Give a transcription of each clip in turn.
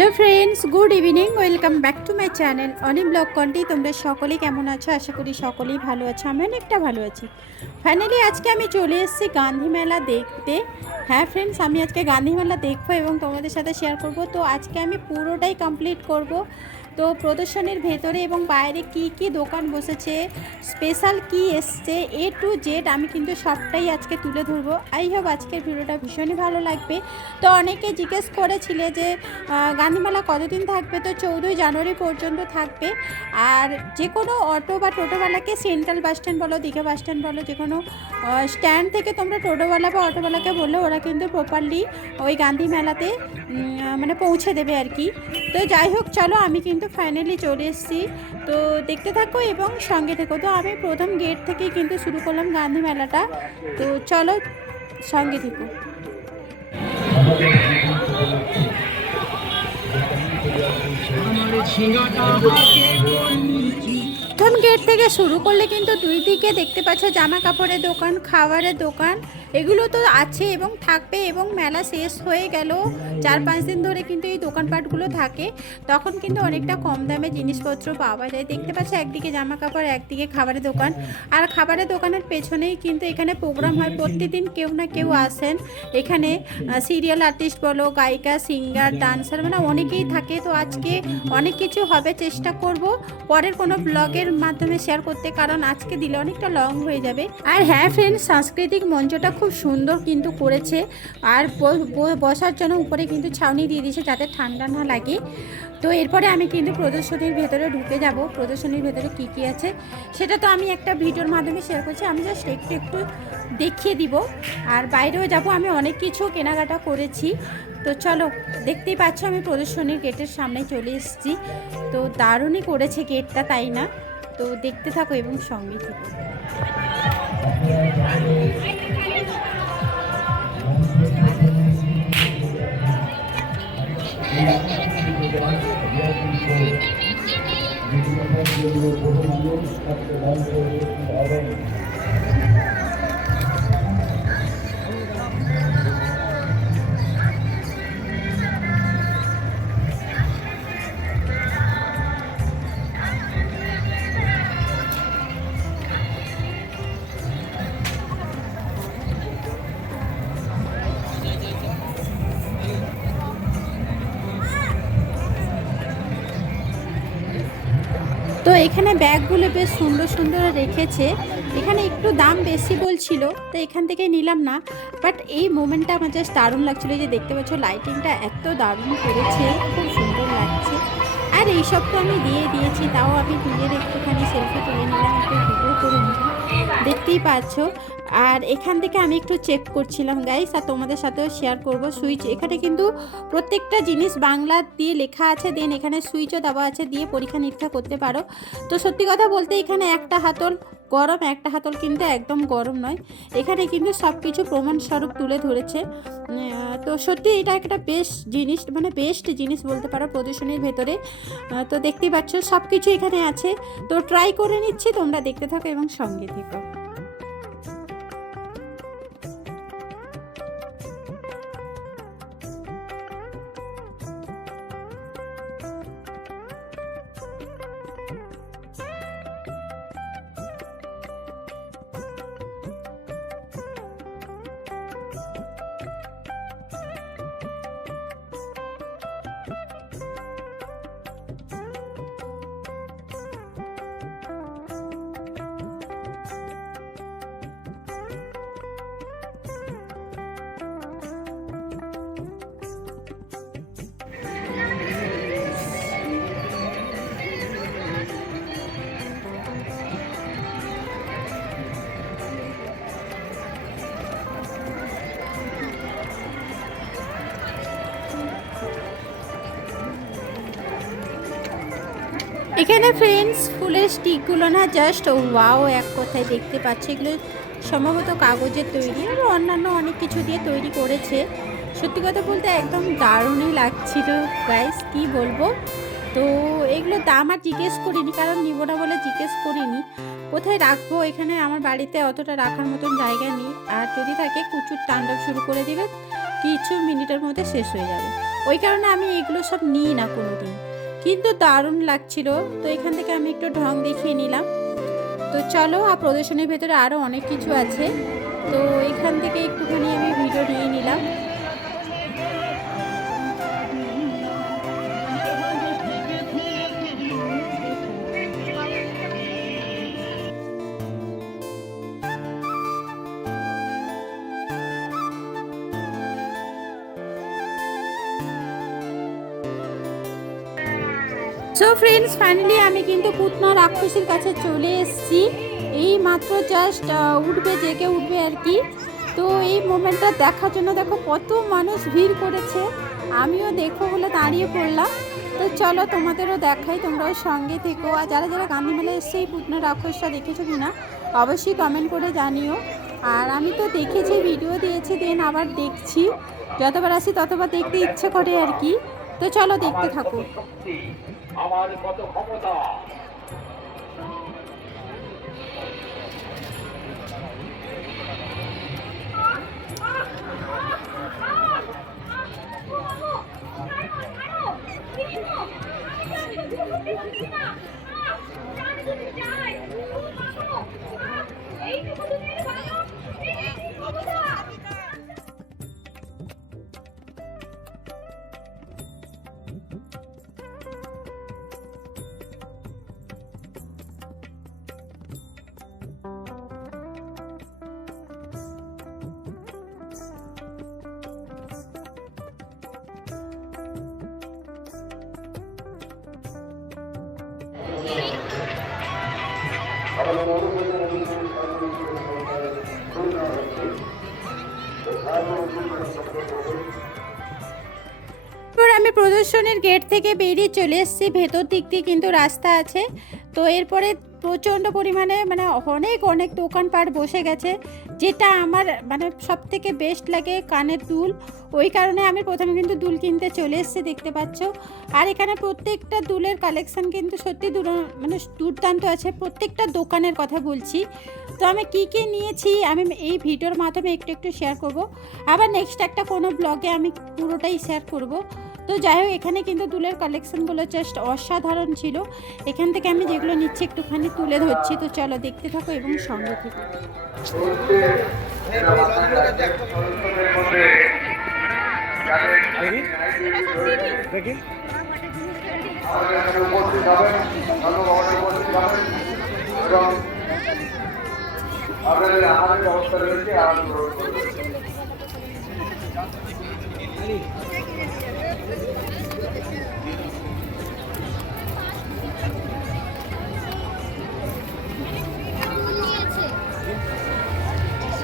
Hello friends, good evening. Welcome back to my channel Oni blog কন্টি। তোমরা সকলেই কেমন আছো? আশা করি সকলেই ভালো আছো। আমি অনেকটা ভালো আছি। ফাইনালি আজকে আমি চলে এসেছি গান্ধী মেলা দেখতে। হ্যাঁ ফ্রেন্ডস, আমি আজকে গান্ধী মেলা দেখবো এবং তোমাদের সাথে শেয়ার করব। তো আজকে আমি পুরোটাই কমপ্লিট করব। তো প্রদর্শনীর ভেতরে এবং বাইরে কি কি দোকান বসেছে, স্পেশাল কি এসছে, এ টু জেড আমি কিন্তু সবটাই আজকে তুলে ধরবো। আই হোপ আজকের ভিডিওটা ভীষণই ভালো লাগবে। তো অনেকে জিজ্ঞেস করেছিলে যে গান্ধীমেলা কতদিন থাকবে। তো 14ই জানুয়ারি পর্যন্ত থাকবে। আর যে কোনো অটো বা টোটোওয়ালাকে, সেন্ট্রাল বাস স্ট্যান্ড বলো, দীঘা বাস স্ট্যান্ড বলো, যে কোনো স্ট্যান্ড থেকে তোমরা টোটোওয়ালা বা অটোওয়ালাকে বললে ওরা কিন্তু প্রপারলি ওই গান্ধী মেলাতে মানে পৌঁছে দেবে আর কি। তো যাই হোক, চলো আমি কিন্তু ফাইনালি চলে এসেছি। তো দেখতে থাকো এবং সঙ্গে থেকো। তো আমি প্রথম গেট থেকেই কিন্তু শুরু করলাম গান্ধী মেলাটা। তো চলো সঙ্গে থেকো। প্রথম গেট থেকে শুরু করলে কিন্তু দুই দিকে দেখতে পাচ্ছ জামা কাপড়ের দোকান, খাবারের দোকান, এগুলো তো আছে এবং থাকবে। এবং মেলা শেষ হয়ে গেল 4-5 দিন ধরে কিন্তু এই দোকানপাটগুলো থাকে। তখন কিন্তু অনেকটা কম দামে জিনিসপত্র পাওয়া যায়। দেখতে পাচ্ছ একদিকে জামা কাপড়, একদিকে খাবারের দোকান। আর খাবারের দোকানের পেছনেই কিন্তু এখানে প্রোগ্রাম হয়। প্রতিদিন কেউ না কেউ আসেন এখানে। সিরিয়াল আর্টিস্ট বলো, গায়িকা, সিঙ্গার, ডান্সার, মানে অনেকেই থাকে। তো আজকে অনেক কিছু হবে, চেষ্টা করব পরের কোনো ব্লগের মাধ্যমে শেয়ার করতে, কারণ আজকে দিলে অনেকটা লং হয়ে যাবে। আর হ্যাঁ ফ্রেন্ডস, সাংস্কৃতিক মঞ্চটা খুব সুন্দর কিন্তু করেছে। আর বসার জন্য উপরে কিন্তু ছাউনি দিয়ে দিয়েছে যাতে ঠান্ডা না লাগে। তো এরপরে আমি কিন্তু প্রদর্শনীর ভেতরে ঢুকে যাব। প্রদর্শনীর ভেতরে কী কী আছে সেটা তো আমি একটা ভিডিওর মাধ্যমে শেয়ার করছি, আমি জাস্ট একটু একটু দেখিয়ে দিব। আর বাইরেও যাব, আমি অনেক কিছু কেনাকাটা করেছি। তো চলো, দেখতেই পাচ্ছ আমি প্রদর্শনীর গেটের সামনে চলে এসেছি। তো দারুণই করেছে গেটটা, তাই না? তো দেখতে থাকো এবং সঙ্গে থাকো। তো এখানে ব্যাগগুলো বেশ সুন্দর সুন্দর রেখেছে। এখানে একটু দাম বেশি বলছিল, তো এখান থেকে নিলাম না। বাট এই মোমেন্টটা আমার জাস্ট দারুণ লাগছিলো। যে দেখতে পাচ্ছ লাইটিংটা এত দারুণ করেছে, খুব সুন্দর লাগছে। আর এইসব তো আমি দিয়ে দিয়েছি, তাও আমি নিজের একটুখানি সেলফি তুলে নিলাম, একটু ভিডিও করে নিলাম, দেখতেই পাচ্ছ। আর এখান থেকে আমি একটু চেক করছিলাম গাইস, আর তোমাদের সাথেও শেয়ার করব। সুইচ এখানে কিন্তু প্রত্যেকটা জিনিস বাংলা দিয়ে লেখা আছে, দেন এখানে সুইচও দেওয়া আছে, দিয়ে পরীক্ষা নিরীক্ষা করতে পারো। তো সত্যি কথা বলতে এখানে একটা হাতল গরম, একটা হাতল কিন্তু একদম গরম নয়। এখানে কিন্তু সব কিছু প্রমাণস্বরূপ তুলে ধরেছে। তো সত্যি এটা একটা বেস্ট জিনিস, মানে বেস্ট জিনিস বলতে পারো প্রদর্শনীর ভেতরে। তো দেখতেই পাচ্ছ সব কিছু এখানে আছে। তো ট্রাই করে নিচ্ছি, তোমরা দেখতে থাকো এবং সঙ্গে থেকো। এখানে ফ্রেন্ডস ফুলের স্টিকগুলো না জাস্ট ওয়াও এক কথায়, দেখতে পাচ্ছি এগুলো সম্ভবত কাগজের তৈরি, আর অন্যান্য অনেক কিছু দিয়ে তৈরি করেছে। সত্যি কথা বলতে একদম দারুণই লাগছিল গাইস, কি বলবো। তো এগুলো দাম আর জিজ্ঞেস করিনি, কারণ নিব না বলে জিজ্ঞেস করিনি। কোথায় রাখবো, এখানে আমার বাড়িতে অতটা রাখার মতন জায়গা নেই, আর যদি থাকে কুচুর তাণ্ডব শুরু করে দিবে, কিছু মিনিটের মধ্যে শেষ হয়ে যাবে। ওই কারণে আমি এগুলো সব নিই না কোনো দিন। কিন্তু দারুণ লাগছিল। তো এখান থেকে আমি একটু ঢং দেখিয়ে নিলাম। তো চলো, আর প্রদর্শনীর ভেতরে আরও অনেক কিছু আছে, তো এখান থেকে একটুখানি আমি ভিডিও নিয়ে নিলাম। সো ফ্রেন্ডস, ফাইনালি আমি কিন্তু পুতনা রাক্ষসীর কাছে চলে এসেছি। এই মাত্র জাস্ট উঠবে, জেগে উঠবে আর কি। তো এই মোমেন্টটা দেখার জন্য দেখো কত মানুষ ভিড় করেছে, আমিও দেখবো বলে দাঁড়িয়ে পড়লাম। তো চলো তোমাদেরও দেখাই, তোমরাও সঙ্গে থেকো। আর যারা যারা গান্ধী মেলায় এসছে এই পুতনা রাক্ষসটা দেখেছো কি না অবশ্যই কমেন্ট করে জানিও। আর আমি তো দেখেছি, ভিডিও দিয়েছি, দেন আবার দেখছি, যতবার আসি ততবার দেখতে ইচ্ছে করে আর কি। তো চলো দেখতে থাকো। আমার কত ক্ষমতা, আমি প্রদর্শনীর গেট থেকে বেরিয়ে চলে এসেছি, ভেতর দিক দিয়ে কিন্তু রাস্তা আছে। তো এরপরে প্রচণ্ড পরিমাণে অনেক অনেক দোকানপাট বসে গেছে, যেটা আমার সব থেকে বেস্ট লাগে কানের দুল। ওই কারণে আমি প্রথমে কিন্তু দুল কিনতে চলে এসেছি, দেখতে পাচ্ছ। আর এখানে প্রত্যেকটা দুলের কালেকশান কিন্তু সত্যি দুর্দান্ত আছে, প্রত্যেকটা দোকানের কথা বলছি। তো আমি কী কী নিয়েছি আমি এই ভিডিওর মাধ্যমে একটু একটু শেয়ার করব, আবার নেক্সট একটা কোনো ব্লগে আমি পুরোটাই শেয়ার করব। তো যাই হোক, এখানে কিন্তু দুলের কালেকশানগুলো জাস্ট অসাধারণ ছিল। এখান থেকে আমি যেগুলো নিচ্ছি একটুখানি তুলে ধরছি। তো চলো দেখতে থাকো এবং সঙ্গে থেকো। আপনাদের আহারের ব্যবস্থা রয়েছে, আহার গ্রহণ করবেন।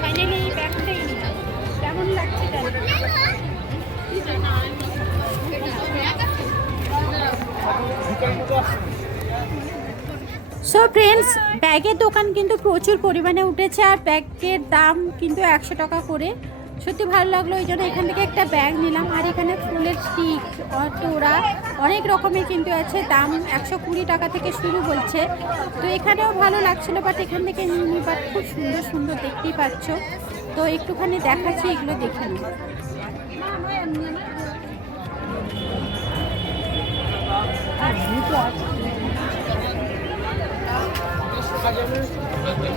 ফাইনালি এই ব্যাগটাই নিলাম, কেমন লাগছে সো ফ্রেন্ডস, ব্যাগের দোকান কিন্তু প্রচুর পরিমাণে উঠেছে, আর ব্যাগের দাম কিন্তু 100 টাকা করে। সত্যি ভালো লাগলো, এই জন্য এখান থেকে একটা ব্যাগ নিলাম। আর এখানে ফুলের স্টিক, টোরা অনেক রকমের কিন্তু আছে, দাম 120 টাকা থেকে শুরু বলছে। তো এখানেও ভালো লাগছিলো, বাট এখান থেকে নিই, বাট খুব সুন্দর সুন্দর দেখতেই পাচ্ছ। তো একটুখানি দেখাচ্ছি, এগুলো দেখে নিই।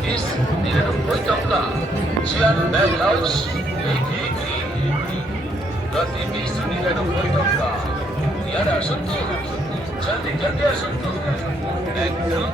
Bis 99 টাকা চেয়ার ব্যাগ হাউস প্রতি পিস 99 টাকা। ইয়ারা আসুন তো, জলদি জলদি আসুন তো, একদম।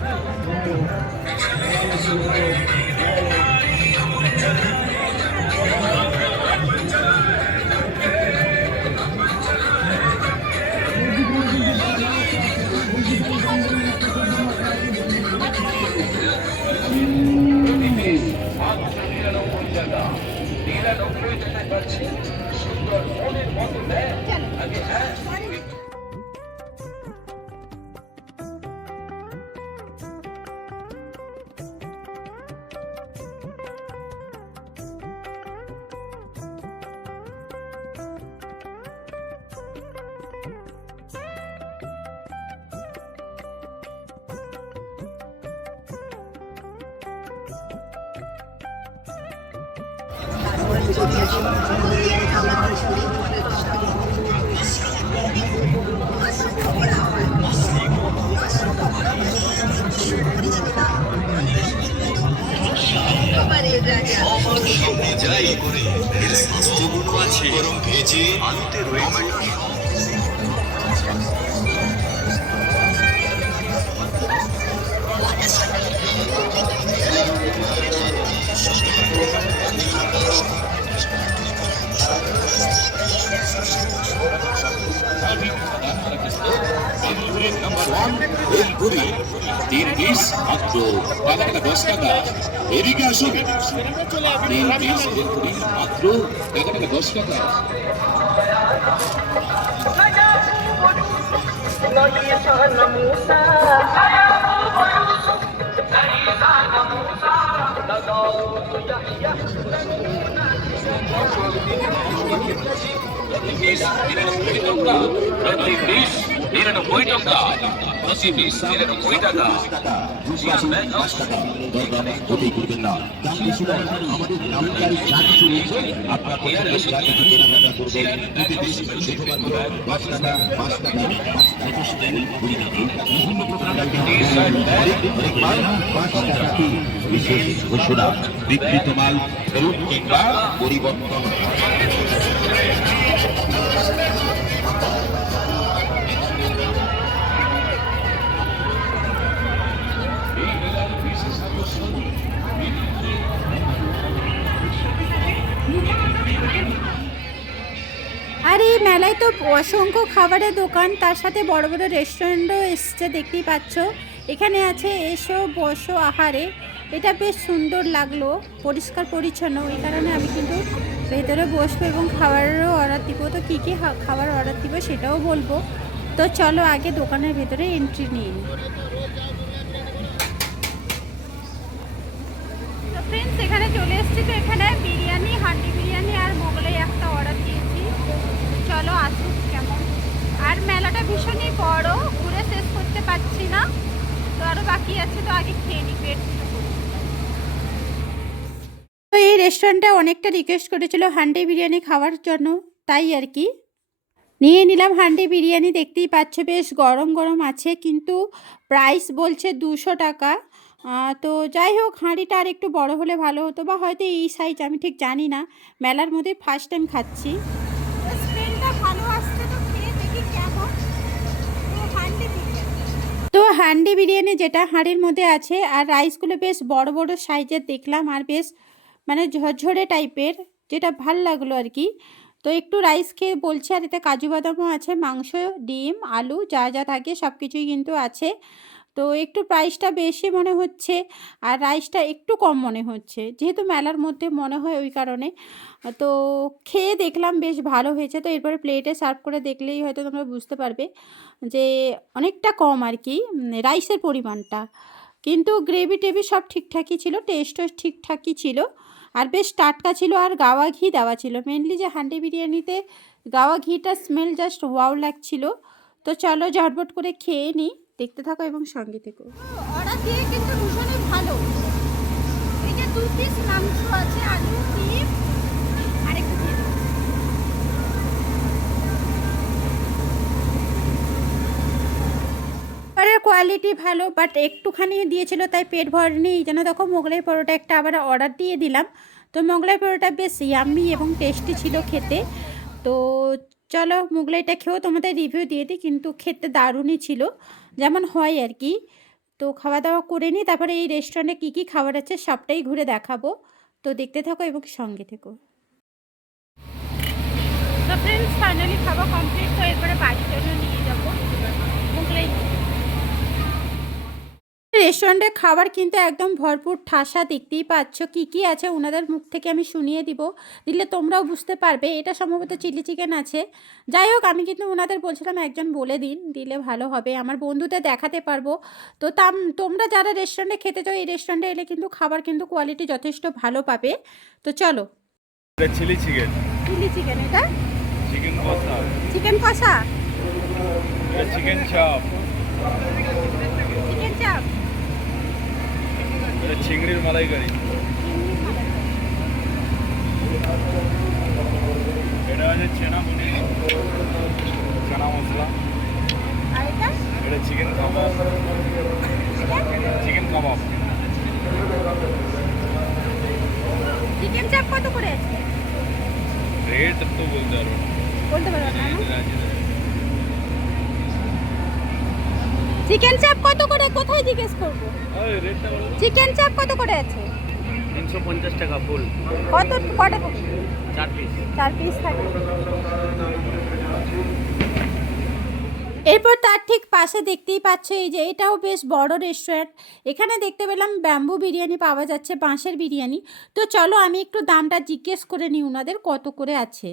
সুন্দর মনের মতো দেয় আগে। হ্যাঁ, Thank you. সবার সামনে যাই করে এর স্বাস্থ্যগুণ আছে গরম ভেজে আলুতে রয়েছে ভেলপুরি 3 পিস মাত্র টাকা 10 টাকা। এদিকে আসুন, 3 পিস ভেলপুরি মাত্র টাকা 10 টাকা। প্রতি পিস 99 টাকা, প্রতি পিস 99 টাকা। হতেই করবেন না, দাম বেশি নয়, আমাদের দামকারী যা কিছু রয়েছে আপনার পছন্দের যা কিছু কেনাকাটা করবেন প্রতি পিস শুধুমাত্র 10 টাকা 5 টাকা বিভিন্ন প্রকার মাল 5 টাকা পিস। বিশেষ ঘোষণা, বিক্রিত মাল ফেরত কিংবা পরিবর্তন। আর এই মেলায় তো অসংখ্য খাবারের দোকান, তার সাথে বড় বড় রেস্টুরেন্টও এসছে, দেখতেই পাচ্ছ। এখানে আছে এসো বসো আহারে। এটা বেশ সুন্দর লাগলো, পরিষ্কার পরিচ্ছন্ন, এই কারণে আমি কিন্তু ভেতরে বসবো এবং খাবারেরও অর্ডার দিব। তো কী কী খাবার অর্ডার দিব সেটাও বলবো। তো চলো আগে দোকানের ভেতরে এন্ট্রি নিয়ে নিই। তো ফ্রেন্ডস, এখানে চলে এসেছি। তো এখানে বিরিয়ানি, হান্ডি বিরিয়ানি আর মোগলাই একটা অর্ডার দিয়েছি। চলো আসুক কেমন। আর মেলাটা ভীষণই বড়, ঘুরে শেষ করতে পারছি না, তো আরও বাকি আছে, তো আগে খেয়ে নিই পেট। তো এই রেস্টুরেন্টে অনেকটা রিকোয়েস্ট করেছিল হান্ডি বিরিয়ানি খাওয়ার জন্য, তাই আর কি নিয়ে নিলাম হান্ডি বিরিয়ানি। দেখতেই পাচ্ছ বেশ গরম গরম আছে, কিন্তু প্রাইস বলছে 200 টাকা। তো যাই হোক, হাঁড়িটা আর একটু বড় হলে ভালো হতো, বা হয়তো এই সাইজ, আমি ঠিক জানি না। মেলার মধ্যে ফার্স্ট টাইম খাচ্ছি। তো হান্ডি বিরিয়ানি যেটা হাঁড়ির মধ্যে আছে, আর রাইসগুলো বেশ বড় বড় সাইজের দেখলাম, আর বেশ মানে ঝরঝরে টাইপের, যেটা ভাল লাগলো আর কি। তো একটু রাইস খেয়ে বলছে, আর এতে কাজু বাদামও আছে, মাংস, ডিম, আলু যা যা থাকে সব কিছুই কিন্তু আছে। তো একটু প্রাইসটা বেশি মনে হচ্ছে, আর রাইসটা একটু কম মনে হচ্ছে, যেহেতু মেলার মধ্যে মনে হয় ওই কারণে। তো খেয়ে দেখলাম বেশ ভালো হয়েছে। তো এরপরে প্লেটে সার্ভ করে দেখলেই হয়তো তোমরা বুঝতে পারবে যে অনেকটা কম আর কি রাইসের পরিমাণটা, কিন্তু গ্রেভি টেভি সব ঠিকঠাকই ছিল, টেস্টও ঠিকঠাকই ছিল, আর বেশ টাটকা ছিল, আর গাওয়া ঘি দেওয়া ছিল। মেনলি যে হান্ডি বিরিয়ানিতে গাওয়া ঘিটা স্মেল জাস্ট ওয়াও লাগছিল। তো চলো ঝটপট করে খেয়ে নিই, দেখতে থাকো এবং সঙ্গে থেকো। অর্ডার দিয়ে কিন্তু ভীষণই ভালো। এই যে 2 পিস মাংস আছে, আলু, ডিম আর একটু দিয়ে দাও। খাবারের কোয়ালিটি ভালো, বাট একটুখানি দিয়েছিল তাই পেট ভরেনি। এই জন্য দেখো মোগলাই পরোটা একটা আবার অর্ডার দিয়ে দিলাম। তো মোগলাই পরোটা বেশ ইয়াম্মি এবং টেস্টি ছিল খেতে। তো চলো মোগলাইটা খেয়েও তোমাদের রিভিউ দিয়ে দিই, কিন্তু খেতে দারুণই ছিল, যেমন হয় আর কি। তো খাওয়া দাওয়া করে নিই, তারপরে এই রেস্টুরেন্টে কী কী খাবার আছে সবটাই ঘুরে দেখাবো। তো দেখতে থাকো এবং সঙ্গে থেকো। তো ফ্রেন্ডস, ফাইনালি খাওয়া কমপ্লিট। তো এরপরে বাড়ির জন্য নিয়ে যাবো মোগলাই। রেস্টুরেন্টের খাবার কিন্তু একদম ভরপুর ঠাসা, দেখতেই পাচ্ছ। কি কি আছে ওনাদের মুখ থেকে আমি শুনিয়ে দিলে তোমরাও বুঝতে পারবে। এটা সম্ভবত চিলি চিকেন আছে। যাই হোক, আমি কিন্তু ওনাদের বলছিলাম একজন বলে দিলে ভালো হবে, আমার বন্ধুদের দেখাতে পারবো। তো তোমরা যারা রেস্টুরেন্টে খেতে চাও, এই রেস্টুরেন্টে এলে কিন্তু খাবার কিন্তু কোয়ালিটি যথেষ্ট ভালো পাবে। তো চলো। চিলি চিকেন, এটা চিকেন কষা, চিকেন কষা, চিকেন চাপ, চিকেন চাপ, চিংড়ির মালাইকারি, এটা হচ্ছে চেনা পনির, চানা মশলা। চিকেন চাপ কত করে আছে? রেট তো বলতে পারবো না। বলতে পারো না? চিকেন চাপ কত করে, কোথায় জিজ্ঞেস করবো? রেটটা বলো। চিকেন চাপ কত করে আছে? 350 টাকা ফুল, কত কটা থাকে? 4 পিস। 4 পিস থাকে। এরপর তার ঠিক পাশে দেখতেই পাচ্ছ এই যে এটাও বেশ বড় রেস্টুরেন্ট। এখানে দেখতে পেলাম ব্যাম্বু বিরিয়ানি পাওয়া যাচ্ছে, বাঁশের বিরিয়ানি। তো চলো আমি একটু দামটা জিজ্ঞেস করে নিই ওনাদের কত করে আছে।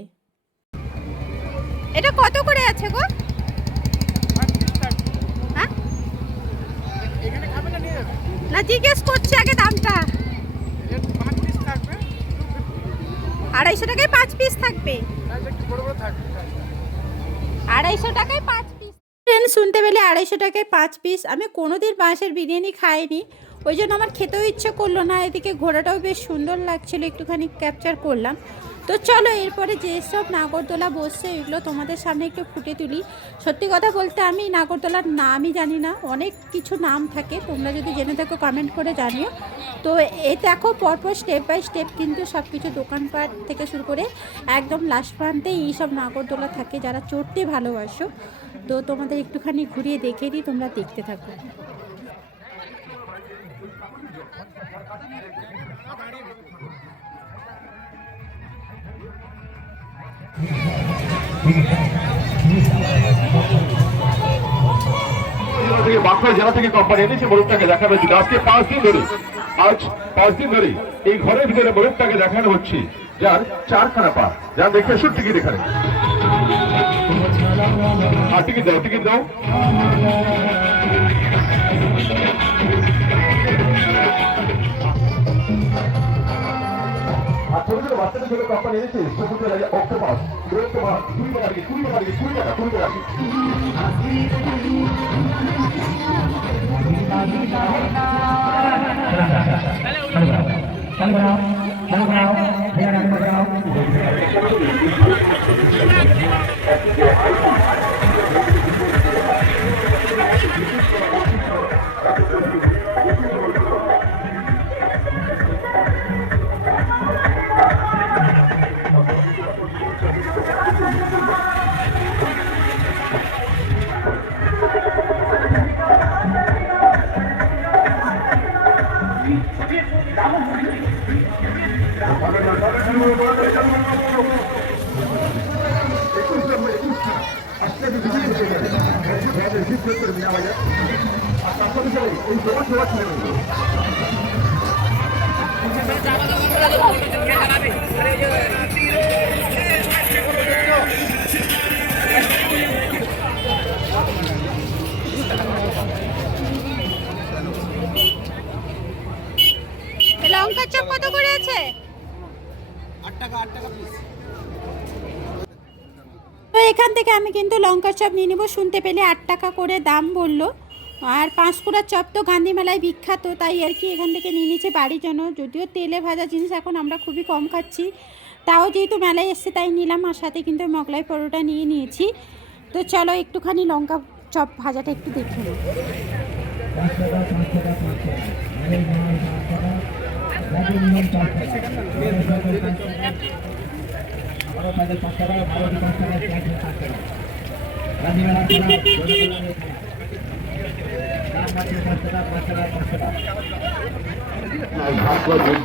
এটা কত করে আছে গো? হ্যাঁ না জিজ্ঞেস করছি আগে দামটা। 250 টাকায় 5 পিস থাকবে। 250 টাকায় 5 পিস। ফ্রেন্ড শুনতে পেলে 250 টাকায় 5 পিস। আমি কোনোদিন বাঁশের বিরিয়ানি খাইনি, ওই জন্য আমার খেতেও ইচ্ছে করলো না। এদিকে ঘোড়াটাও বেশ সুন্দর লাগছিল, একটুখানি ক্যাপচার করলাম। তো চলো এরপরে যেসব নাগরদোলা বসছে এগুলো তোমাদের সামনে একটু ফুটে তুলি। সত্যি কথা বলতে আমি নাগরদোলার নামই জানি না, অনেক কিছু নাম থাকে, তোমরা যদি জেনে থাকো কমেন্ট করে জানিও। তো এই দেখো পরপর স্টেপ বাই স্টেপ কিন্তু সব কিছু দোকানপাট থেকে শুরু করে একদম লাস্ট প্রান্তে এইসব নাগরদোলা থাকে যারা চড়তে ভালোবাসো। তো তোমাদের একটুখানি ঘুরিয়ে দেখিয়ে দিই, তোমরা দেখতে থাকো। বাঁকুড়া জেলা থেকে কোম্পানি এনেছে মোরগটাকে দেখানো হচ্ছে আজকে 5 দিন ধরে। আজ 5 দিন ধরে এই ঘরের ভিতরে মোরগটাকে দেখানো হচ্ছে, যার 4খানা পা, যার দেখে শুট টিকিট এখানে। আর টিকিট দাও, টিকিট দাও। আর ছোট ছোট বাচ্চাদের জন্য কোম্পানি এনেছে সমুদ্রের অক্টোপাস, 20 টাকা। লঙ্কার চাপ কত করে আছে? 8 টাকা পিস। তো এখান থেকে আমি কিন্তু লঙ্কার চপ নিয়ে নেবো। শুনতে পেলে 8 টাকা করে দাম বললো। আর পাঁশকুড়ার চপ তো গান্ধী মেলায় বিখ্যাত, তাই আর কি এখান থেকে নিয়ে নিয়েছে বাড়ির জন্য। যদিও তেলে ভাজা জিনিস এখন আমরা খুবই কম খাচ্ছি, তাও যেহেতু মেলায় এসছে তাই নিলাম। আর সাথে কিন্তু মোগলাই পরোটা নিয়ে নিয়েছি। তো চলো একটুখানি লঙ্কা চপ ভাজাটা একটু দেখে নিই।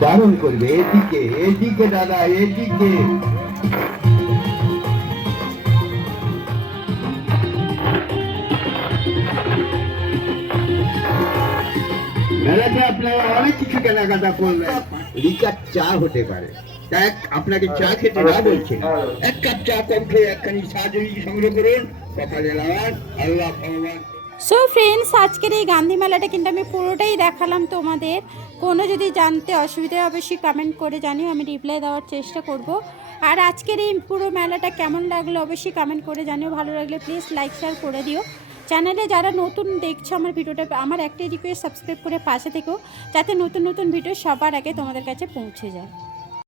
দারুণ করবে, এদিকে দাদা, এদিকে। মেলাতে আপনারা অনেক কিছু কেনাকাটা করবেন। রিকার চা হতে পারে, আপনাকে চা খেতে না বলছেন, 1 কাপ চা কম খেয়ে একখানি চা যদি সংগ্রহ করুন, সকালে লাগান, আল্লাহ ভগবান। সো ফ্রেন্ডস, আজকের এই গান্ধী মেলাটা কিন্তু আমি পুরোটাই দেখালাম তোমাদের। কোনো যদি জানতে অসুবিধা অবশ্যই কমেন্ট করে জানিও, আমি রিপ্লাই দেওয়ার চেষ্টা করব। আর আজকের এই পুরো মেলাটা কেমন লাগলো অবশ্যই কমেন্ট করে জানিও। ভালো লাগলে প্লিজ লাইক শেয়ার করে দিও। চ্যানেলে যারা নতুন দেখছো আমার ভিডিওটা, আমার একটাই রিকোয়েস্ট, সাবস্ক্রাইব করে পাশে থেকো, যাতে নতুন নতুন ভিডিও সবার আগে তোমাদের কাছে পৌঁছে যায়।